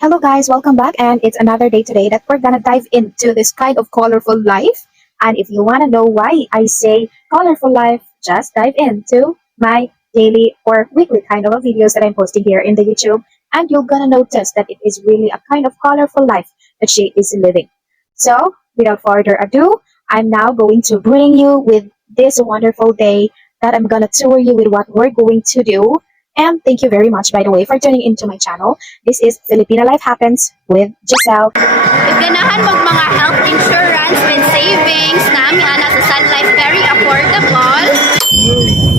Hello guys, welcome back, and it's another day today that we're gonna dive into this kind of colorful life. And if you wanna know why I say colorful life, just dive into my daily or weekly kind of a videos that I'm posting here in the YouTube, and you're gonna notice that it is really a kind of colorful life that she is living. So, without further ado, I'm now going to bring you with this wonderful day that I'm gonna tour you with what we're going to do. And thank you very much, by the way, for tuning into my channel. This is Filipina Life Happens with Giselle. If ganahan mo mga health insurance and savings na ami ana sa Sun Life, very affordable.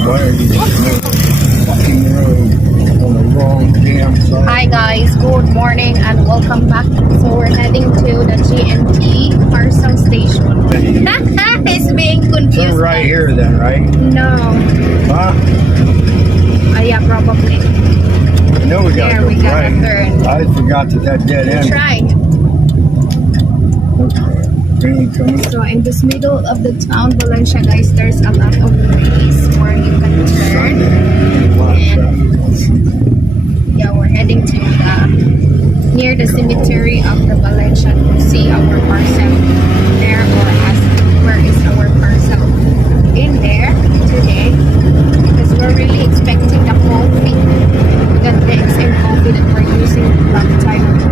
Why are you on the fucking road on the wrong damn side? Hi guys, good morning and welcome back. So we're heading to the GNT parcel station. He's being So confused. right here then, right? No. Huh? Yeah, probably. I know we got There, to we go gotta right. turn. I forgot that dead end. Try. Train coming. So in this middle of the town, Valencia guys, there's a lot of ways where you can turn. Lot of And traffic. yeah, we're heading to near the cemetery of the Valencia to see our parcel there, or ask where is our parcel in there today, because we're really expecting the coffee, the DXM coffee that we're using a long time ago.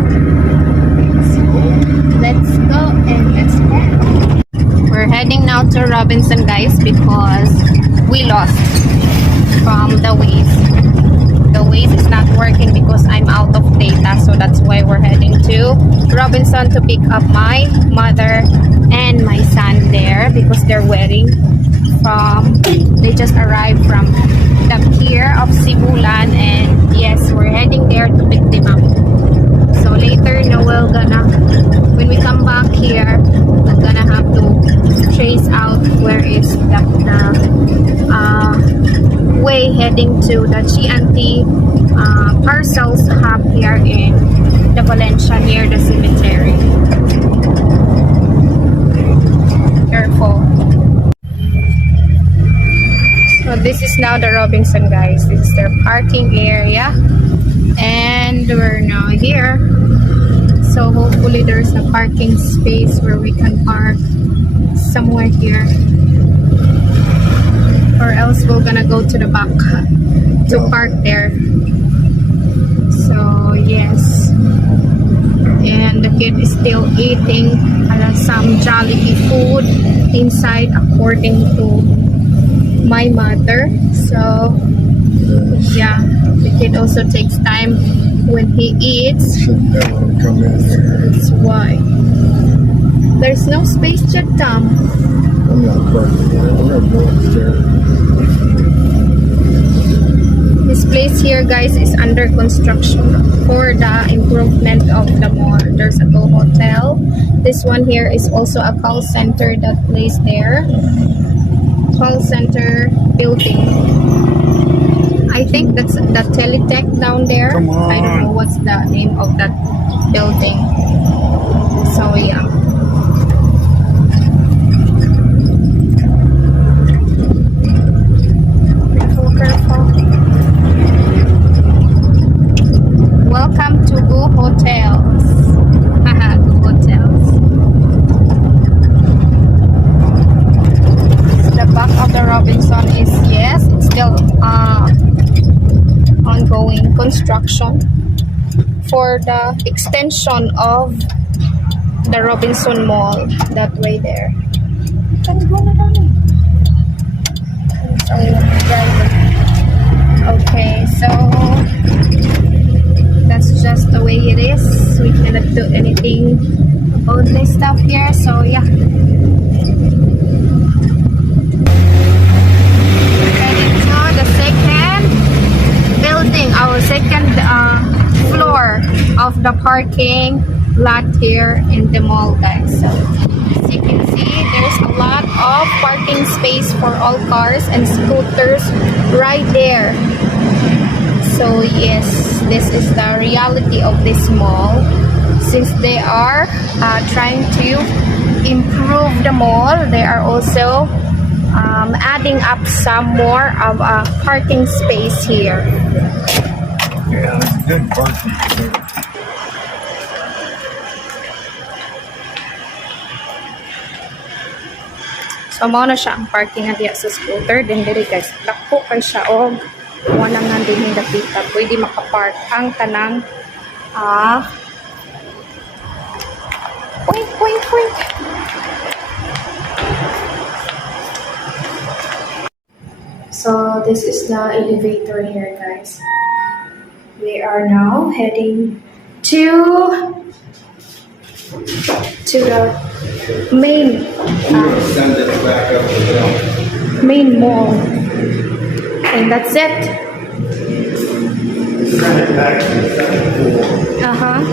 So let's go and let's head. We're heading now to Robinson guys because we lost from the Waze. The Waze is not working because I'm out of data, so that's why we're heading to Robinson to pick up my mother and my son there because they're waiting they just arrived from the pier of Sibulan, and yes, we're heading there to pick them up. So later, we're gonna, when we come back here, we're gonna have to trace out where is the way heading to the GNT parcels hub here in the Valencia near the cemetery. Careful. So this is now the Robinson guys. This is their parking area, and we're now here. So hopefully there's a parking space where we can park somewhere here, or else we're gonna go to the back to park there. So yes, and the kid is still eating some Jollibee food inside according to my mother. So yeah, the kid also takes time when he eats. That will come in there. That's why there's no space to dump. I'm not parking there. I'm gonna go upstairs. This place here guys is under construction for the improvement of the mall. There's a Go Hotel. This one here is also a call center that place there. Call center building. I think that's the Teletech down there. Come on. I don't know what's the name of that building. So yeah. Careful, careful. Welcome to Go Hotels. Haha, Go Hotels. The back of the Robinson is, yes, it's still ongoing construction for the extension of the Robinson Mall that way there. Okay, so that's just the way it is. We cannot do anything about this stuff here, so yeah. The second building, our second floor of the parking lot here in the mall guys. So as you can see, there's a lot of parking space for all cars and scooters right there. So yes, this is the reality of this mall. Since they are trying to improve the mall, they are also adding up some more of a parking space here. Yeah, good parking. So mao na siya ang parking na diya sa scooter. Then diri guys, dako kay siya og wala nga din yung nakita. Pwede makapark ang tanang Oink, oink, oink. So this is the elevator here, guys. We are now heading to the main Send it back up the hill. main mall, and that's it. Send it back to the second floor. Uh-huh.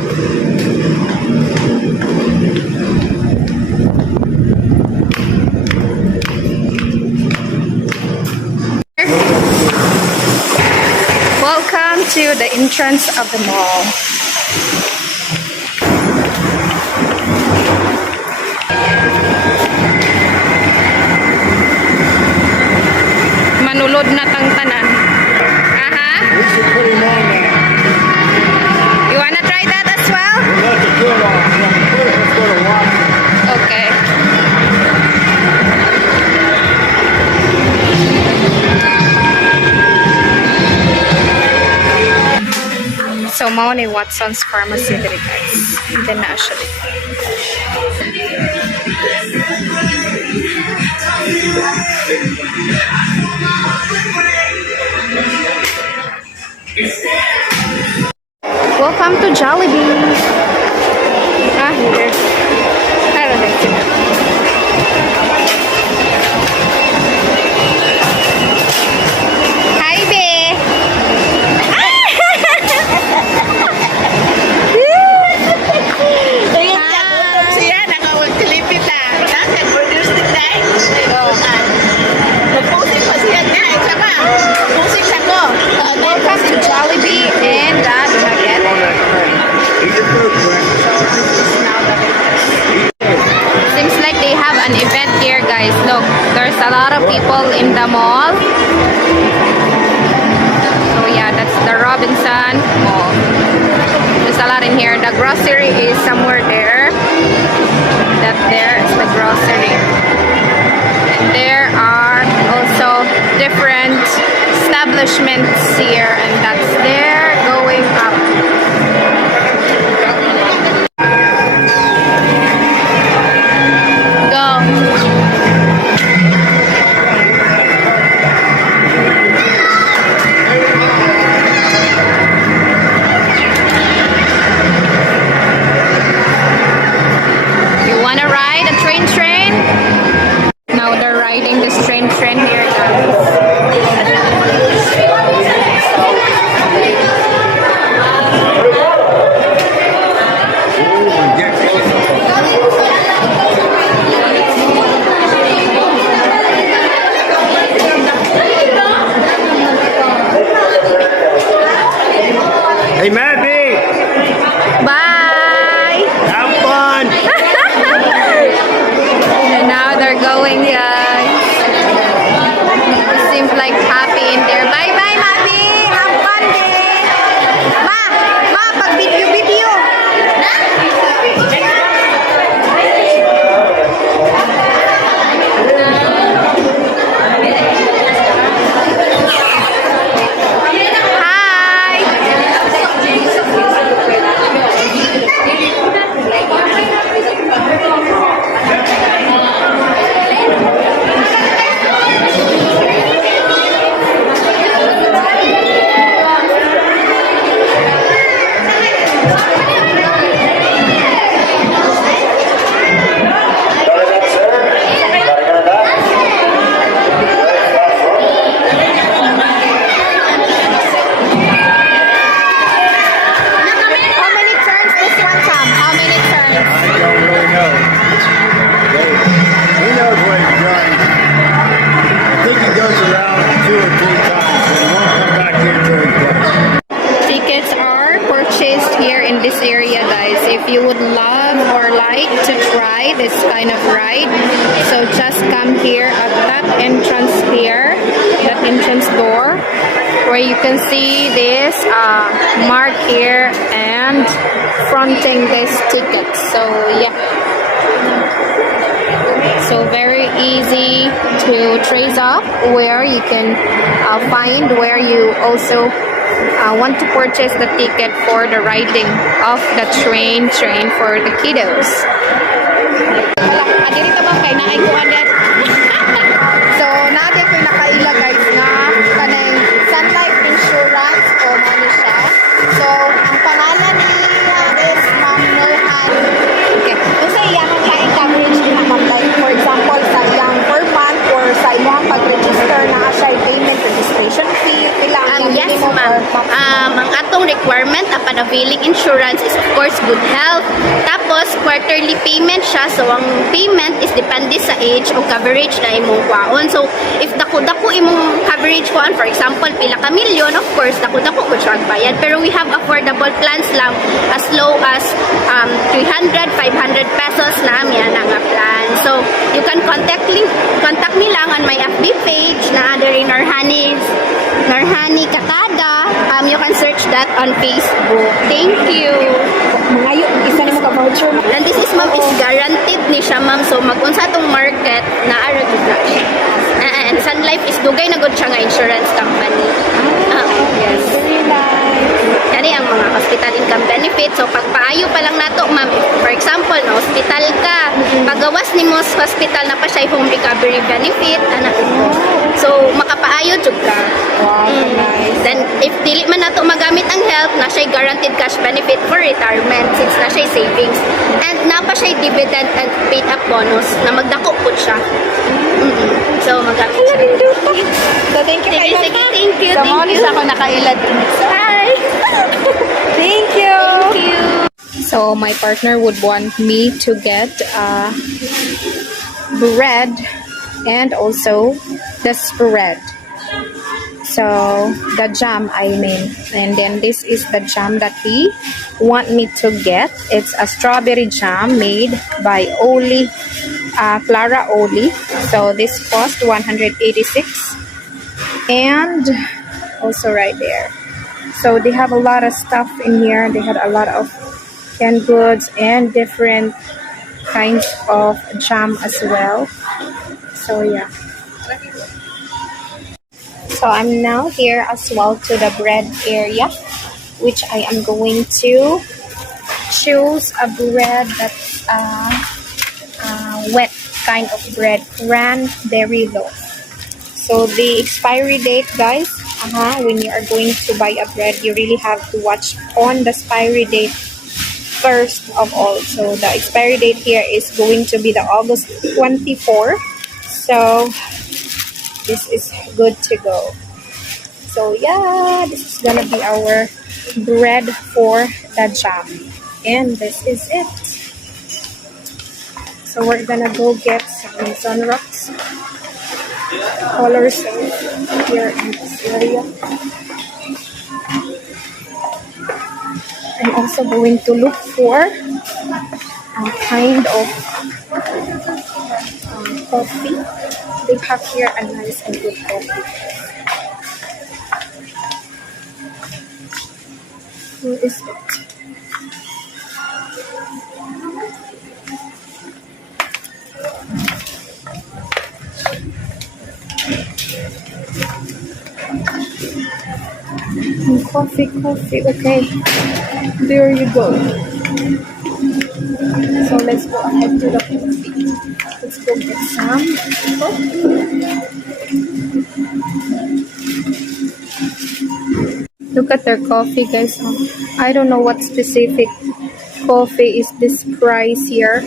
Welcome to the entrance of the mall. Manulod na tang tanan. Aha. We should put him on there. You wanna try that as well? We'll let the good on. Let's go to Washington. Okay. So, mao ni Watson's Pharmacy diri guys. Then na siya dito. Welcome to Jollibee. Here. I don't know. Hi, be. Siya, nakawag-clipit Nasa-produce the time. Mag-posing pa siya nga. Sama, mag-posing siya ko. Welcome to Jollibee and that Nugget. Seems like they have an event here, guys. Look, there's a lot of people in the mall. So yeah, that's the Robinson Mall. There's a lot in here. The grocery is somewhere there. That there is the grocery. And there are also different establishments here, and that's there going up. You wanna ride a train? Now they're riding this train here, guys. Hey, Maddie, Bye! have fun. And now they're going, guys. They seem like happy in there. Bye-bye, Mami! Have fun, day! Ma, pag-video. How many turns this one, Tom? How many turns? I don't really know. He knows what he's doing. I think he goes around 2 or 3 times, and he won't come back here until he's done. Tickets are purchased here in this area, guys. If you would love or like to try this kind of ride, so just come here at that entrance here, that entrance door, where you can see this mark here and fronting this ticket. So yeah. So So very easy to trace up where you can find where you also want to purchase the ticket for the riding of the train for the kiddos. Wala, dito ba kay naay ko adet. So naade ko nakaila guys nga kanang Sun Life Insurance o money siya. So ang pangalan niya is Ma'am Nurhan. Okay. Kung sa iyang client coverage din naman like for example sa iyang per month or sa iyang pag-register na siya payment registration fee Yes, ma'am. Ang atong requirement upon availing insurance is of course good health. Tapos quarterly payment siya. So ang payment is depende sa age o coverage na imong kwaon. So if dako-dako imong coverage kuan, for example, pila ka milyon, of course dako-dako ko siya bayad. Pero we have affordable plans lang as low as 300, 500 pesos na yan ang plan. So you can contact me lang on my FB page na other in Narhani Kakada. You can search that on Facebook. Thank you. Mangayo, isa ni mo ka voucher. And this is ma'am is guaranteed ni siya ma'am. So mag-unsa tong market na ara jud na siya. And Sun Life is dugay na gud siya nga insurance company. Yes. Very nice. Kani ang mga hospital income benefit. So pagpaayo pa lang nato ma'am, for example, na hospital ka, pagawas nimo sa hospital na pa siya home recovery benefit ana ko. So makapaayo jud ka. Wow, nice. Then if dili man nato magamit ang health, na siya guaranteed cash benefit for retirement since na siya savings. And na pa siya dividend and paid up bonus na magdako pud siya. So magamit siya. So thank you kay Sige, ma'am. thank you. So Thank mo ni you. sa ako nakailad. Bye. Thank you. Thank you. So my partner would want me to get bread and also the spread. So the jam, I mean, and then this is the jam that he want me to get. It's a strawberry jam made by Oli, Clara Oli. So this cost 186, and also right there. So they have a lot of stuff in here. They had a lot of canned goods and different kinds of jam as well. So yeah. So I'm now here as well to the bread area, which I am going to choose a bread that's wet kind of bread, cranberry loaf. So the expiry date, guys, when you are going to buy a bread, you really have to watch on the expiry date first of all. So the expiry date here is going to be the August 24. So this is good to go. So yeah, this is gonna be our bread for the jam, and this is it. So we're gonna go get some Sunrocks colors here in this area. I'm also going to look for a kind of coffee. They have here a nice and good coffee. Where is it? Coffee, okay. There you go. So let's go ahead to the coffee. Let's go get some coffee. Look at their coffee, guys. I don't know what specific coffee is this price here,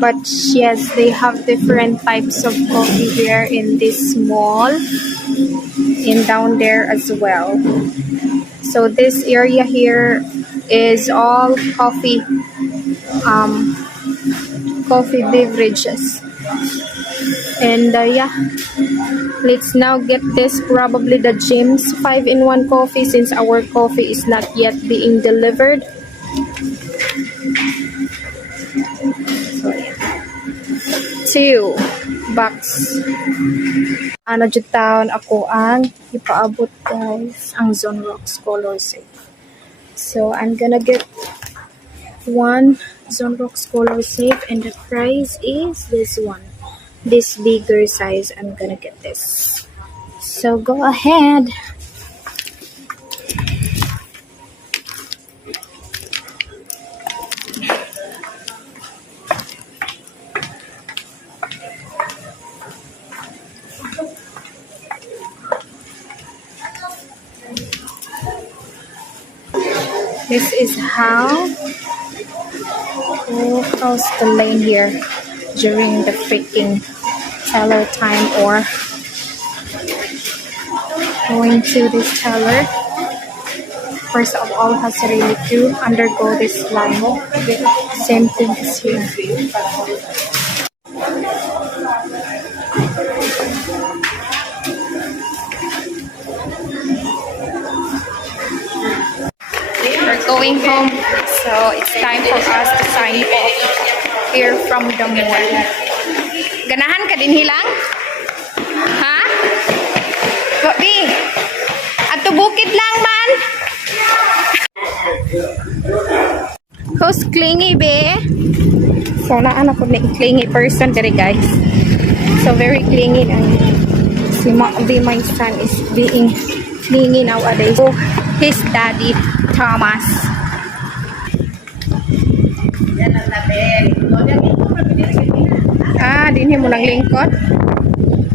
but yes, they have different types of coffee here in this mall and down there as well. So this area here is all coffee coffee beverages. And yeah, let's now get this, probably the Jim's 5-in-1 coffee, since our coffee is not yet being delivered. So yeah, 2 bucks. Ano jud taon ako ang ipaabot, guys, ang Zonrox Color Safe. So I'm gonna get 1 Zonrox Color Safe, and the price is this one, this bigger size, I'm gonna get this. So go ahead. This is how's the lane here during the freaking teller time or going to this teller. First of all, has really to undergo this line. Same thing as here. We're going home, so it's time for us to sign off here from the mall. Ganahan ka din hilang? Ha? Di. Ato bukid lang man. Who's clingy, be? So, naan ako na clingy person today, guys. So, very clingy. Si my son is being clingy nowadays. So, his daddy, Thomas. Dinhi mo lang lingkod.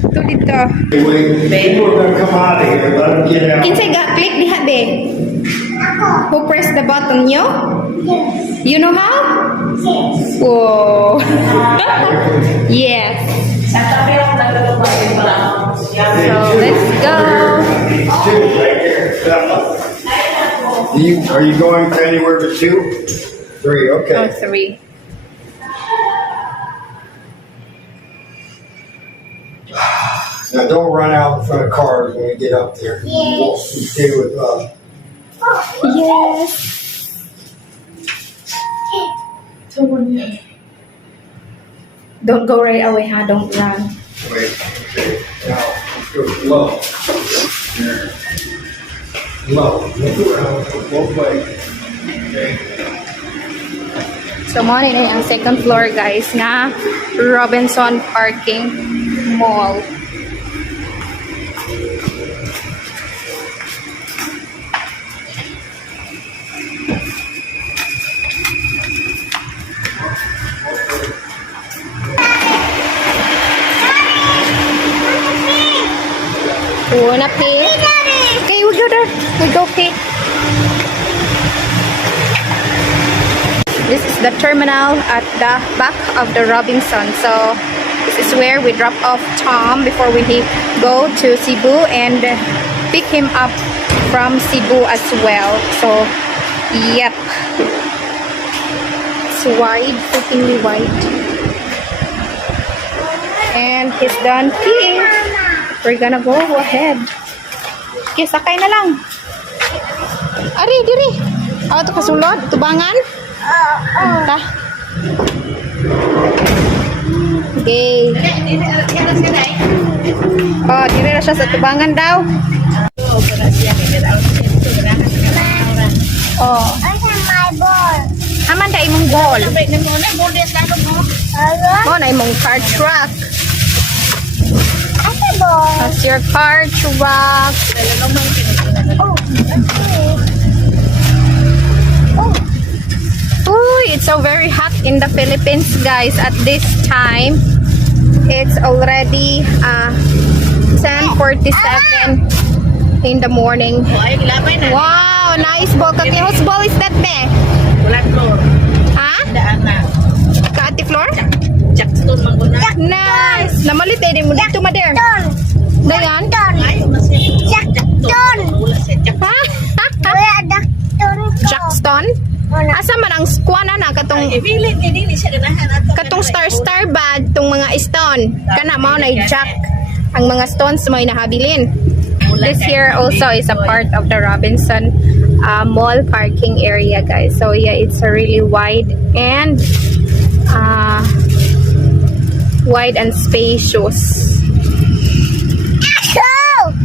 Ito dito. People are gonna come out of here. Let them get out. Kinsay ga-click diha, be? Who pressed the button, you? You know how? Whoa. Yes. So, let's go. Are you going to anywhere but 2? 3, okay. Oh, 3. Now don't run out in front of cars when we get up there. You stay with us. Yes. Don't go right away, huh? Don't run. Wait. Now, go low. There. Low. Look around. Both ways. Okay. So, mo na ang second floor, guys, na Robinson Parking Mall. Wanna pay? Okay, we go there. We go pay. This is the terminal at the back of the Robinson. So this is where we drop off Tom before we go to Cebu and pick him up from Cebu as well. So yep, it's wide, freakingly wide. And he's done peeing. We're gonna go ahead. Okay, sakay na lang. Ari, diri. Ito kasulod, tubangan. Ta. Okay. Oh, diri na siya sa tubangan daw. Oh. Aman da imong ball. Mo na imong car truck. That's your car truck. Ooh, it's so very hot in the Philippines, guys. At this time, it's already 10:47 in the morning. Wow, nice ball. Whose ball is that, be? Ha? Kaati floor? Nice. Namalit eh, di mo dito, mother. Dayan? Jackson? Asa man ang squana na katong star bag tong mga stone. Kana mao na jack. Ang mga stones mo nahabilin. This here also is a part of the Robinson Mall parking area, guys. So yeah, it's a really wide and spacious.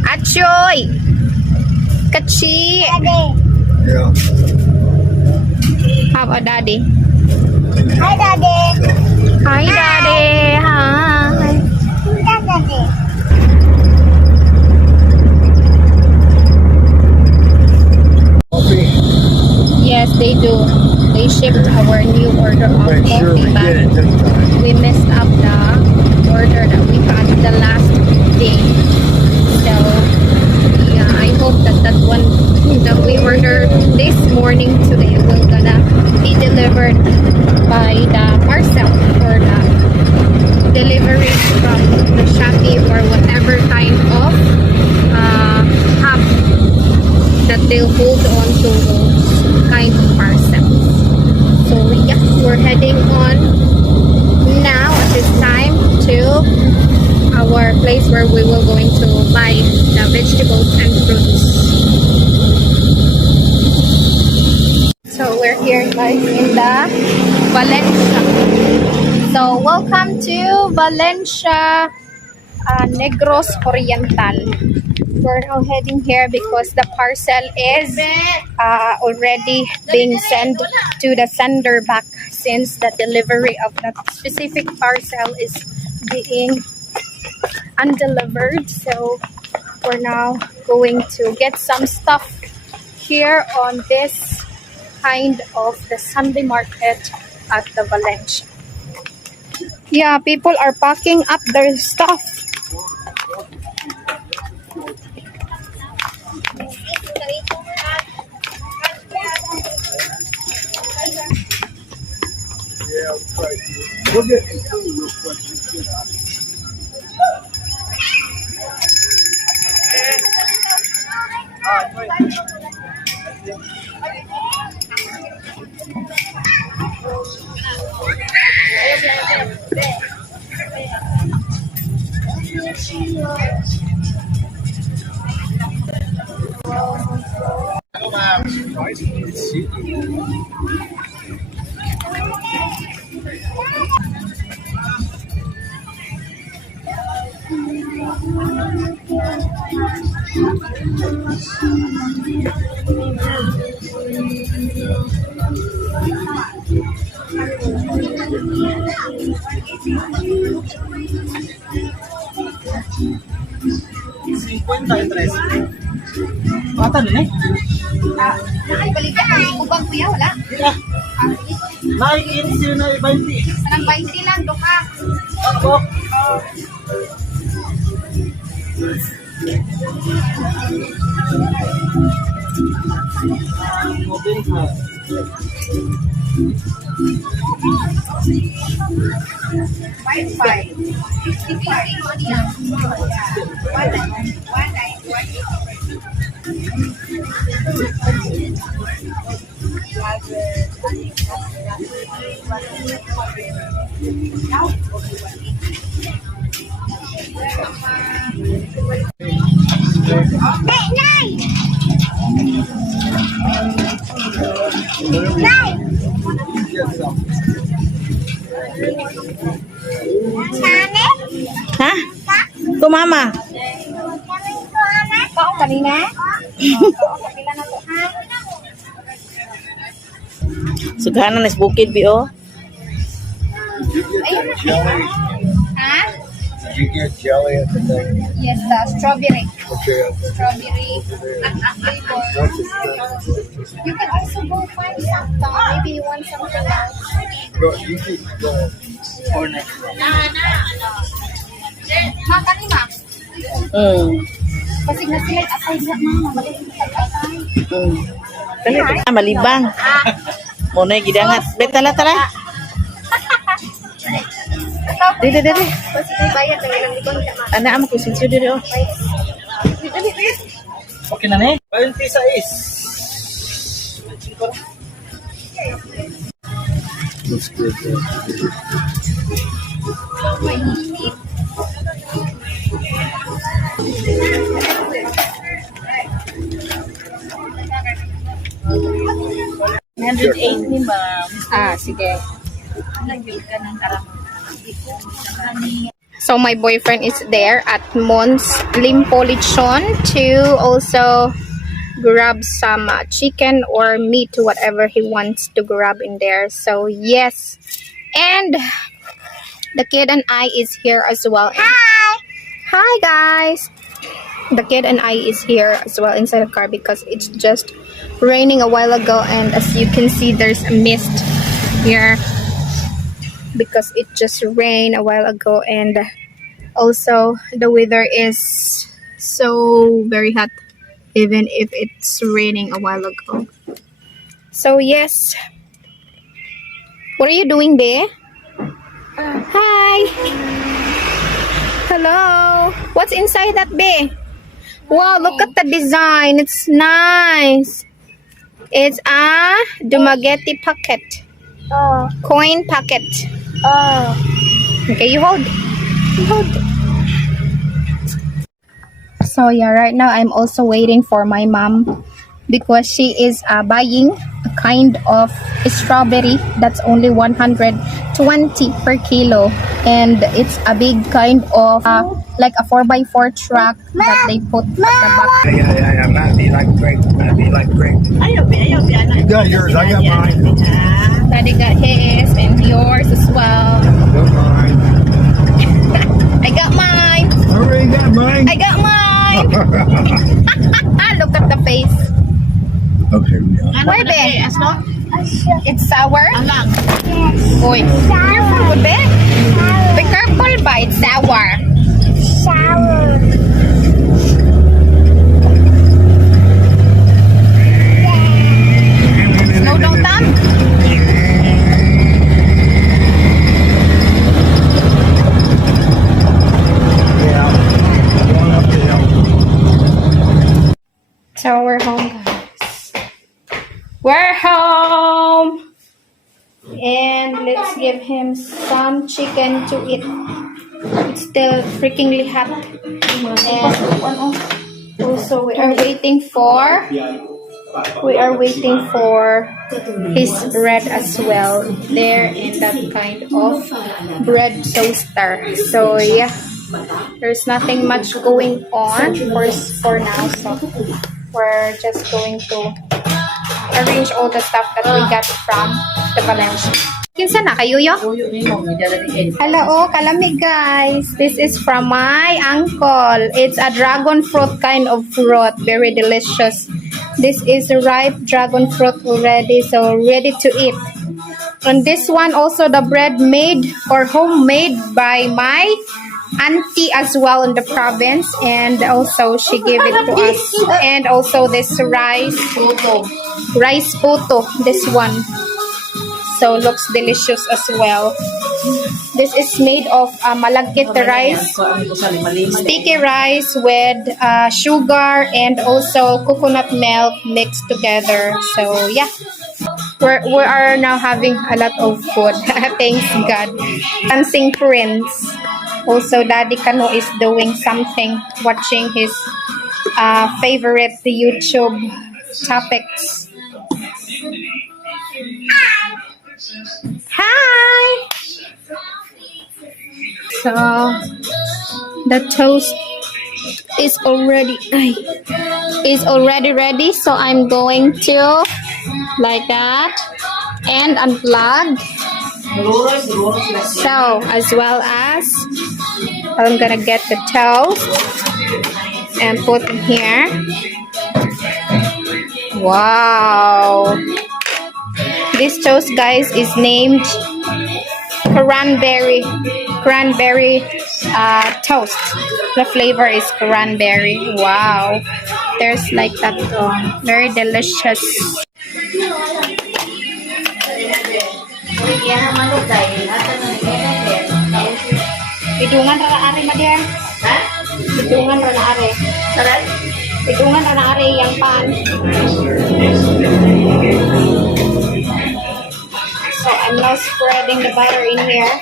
Achoy! Kachi! Yeah. How about daddy? Hi, Daddy. Hi, daddy! Hi! Coffee. Yes, they do. They shipped our new order of Make sure we coffee, get it but this time. we messed up the order that we had the last day. So, yeah, I hope that that one that we ordered this morning today will gonna be delivered by the parcel or the delivery from the Shopee or whatever kind of app that they'll hold on to those kind of parcels. So yeah, we're heading on now at this time to our place where we will going to buy the vegetables and fruits. So we're here guys in the Valencia. So welcome to Valencia Negros Oriental. We're now heading here because the parcel is already being sent to the sender back since the delivery of that specific parcel is being undelivered. So we're now going to get some stuff here on this kind of the Sunday market at the Valencia. Yeah, people are packing up their stuff. Yeah, we'll get you food real quick. Mata na eh. Ay, balik ka. Ubang kuya, wala. Naikinis yun na 20. Anong 20 lang, doka. Ako. Mobile ha. Five. Ha? Kumama. Kao kanina? Kapila na to, ha? Sughanan is bukid bi oh. Did you get that jelly? Ha? Did you get jelly at the thing? Yes, the strawberry. Okay, Strawberry flavor. that's expensive. You can also go find something. Maybe you want something else. Go, you keep going. Ma, kanina? Kasi na sila atay na mama. Balik sa atay. Kani malibang. Mo na gidangat. Betala tala. Dede. Kasi may bayad ng ilang likon ka, ma. Ana amo ko sinsiyo diri oh. Okay na na eh. 20 sa is. That's good. Ni ma'am. Ah, sige. So my boyfriend is there at Mons Limpo Lechon to also grab some chicken or meat, whatever he wants to grab in there. So yes, and the kid and I is here as well. Hi. Hi guys! The kid and I is here as well inside the car because it's just raining a while ago, and as you can see there's a mist here because it just rained a while ago, and also the weather is so very hot even if it's raining a while ago. So yes, what are you doing there? Hi! Hello! What's inside that bay? Wow, look at the design. It's nice. It's a Dumaguete packet. Coin packet. Okay, you hold. You hold. So yeah, right now I'm also waiting for my mom because she is buying a kind of strawberry that's only 120 per kilo, and it's a big kind of like a 4x4 truck that they put at the back. Yeah. Might be like grape. Might be like grape. You got yours. I got mine. Daddy got his and yours as well. Got mine. I got mine. I already got mine. I got mine. Look at the face. Okay. Why be? It's sour. Oy, careful with it. Be careful ba? It's sour. Slow down, Tom. Yeah. Going up the hill. So we're home, guys. We're home. And let's give him some chicken to eat. It's still freakingly hot. And also we are waiting for his bread as well. There in that kind of bread toaster. So yeah, there's nothing much going on for now. So we're just going to arrange all the stuff that we got from the Valencia. Kinsa na kayo yo? Hello, kalamig guys. This is from my uncle. It's a dragon fruit kind of fruit. Very delicious. This is ripe dragon fruit already, so ready to eat. And this one also the bread made or homemade by my auntie as well in the province, and also she gave it to us. And also this rice puto, this one. So looks delicious as well. This is made of malagkit rice, sticky rice with sugar and also coconut milk mixed together. So yeah, we are now having a lot of food. Thanks God. Dancing Prince. Also, Daddy Kano is doing something, watching his favorite YouTube topics. Hi! So, the toast is already ready. So, I'm going to, like that, and unplug. So, as well as, I'm gonna get the toast and put in here. Wow! This toast, guys, is named cranberry toast. The flavor is cranberry. Wow, there's like that. Very delicious. Bidungan ra na ari madiyan. Ha? Bidungan ra na ari. Saray? Bidungan ra na ari yang pan. So I'm now spreading the butter in here.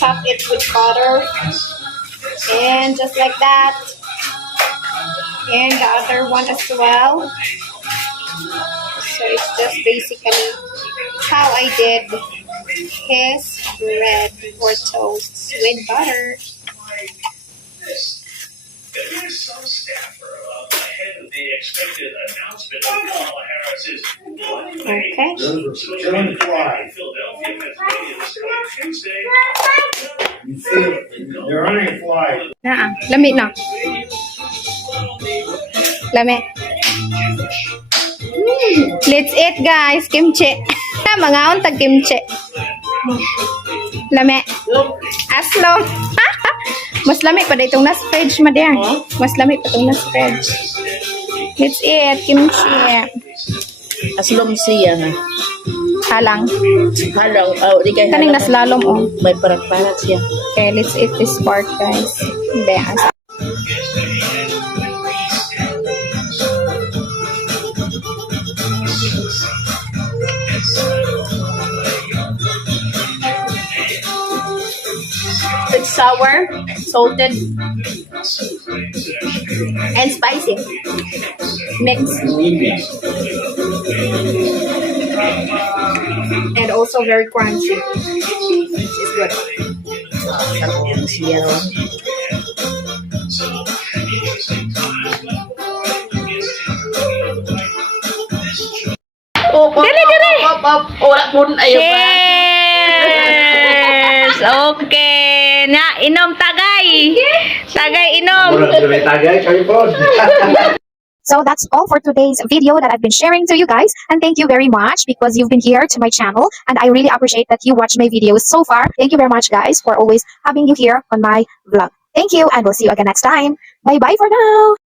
Top it with butter. And just like that. And the other one as well. So it's just basically how I did his bread or toast with butter. There is some staffer ahead of the expected announcement of Kamala Harris's running mate. Okay. Killing flies. Philadelphia, Pennsylvania, this coming Tuesday. You feel it. They're running flies. Lami na. Lami. Let's eat guys. Kimchi. Mga untag kimchi. Lami. Aslom. Mas lami pa itong nasa fridge, Madia. Mas lami pa itong nasa fridge. Let's eat kimchi. Aslom siya nga. Halang. Halang, di kay Kaning halang. naslalom, oh. May parat-parat siya. Okay, let's eat this part, guys. Hindi, It's sour, salted, and spicy. Mix. And also very crunchy. It's good. Sarap siya. Wala po ayo pa. Cheers! Okay. Na, inom tagay. Tagay inom. So that's all for today's video that I've been sharing to you guys. And thank you very much because you've been here to my channel. And I really appreciate that you watch my videos so far. Thank you very much, guys, for always having you here on my vlog. Thank you, and we'll see you again next time. Bye-bye for now.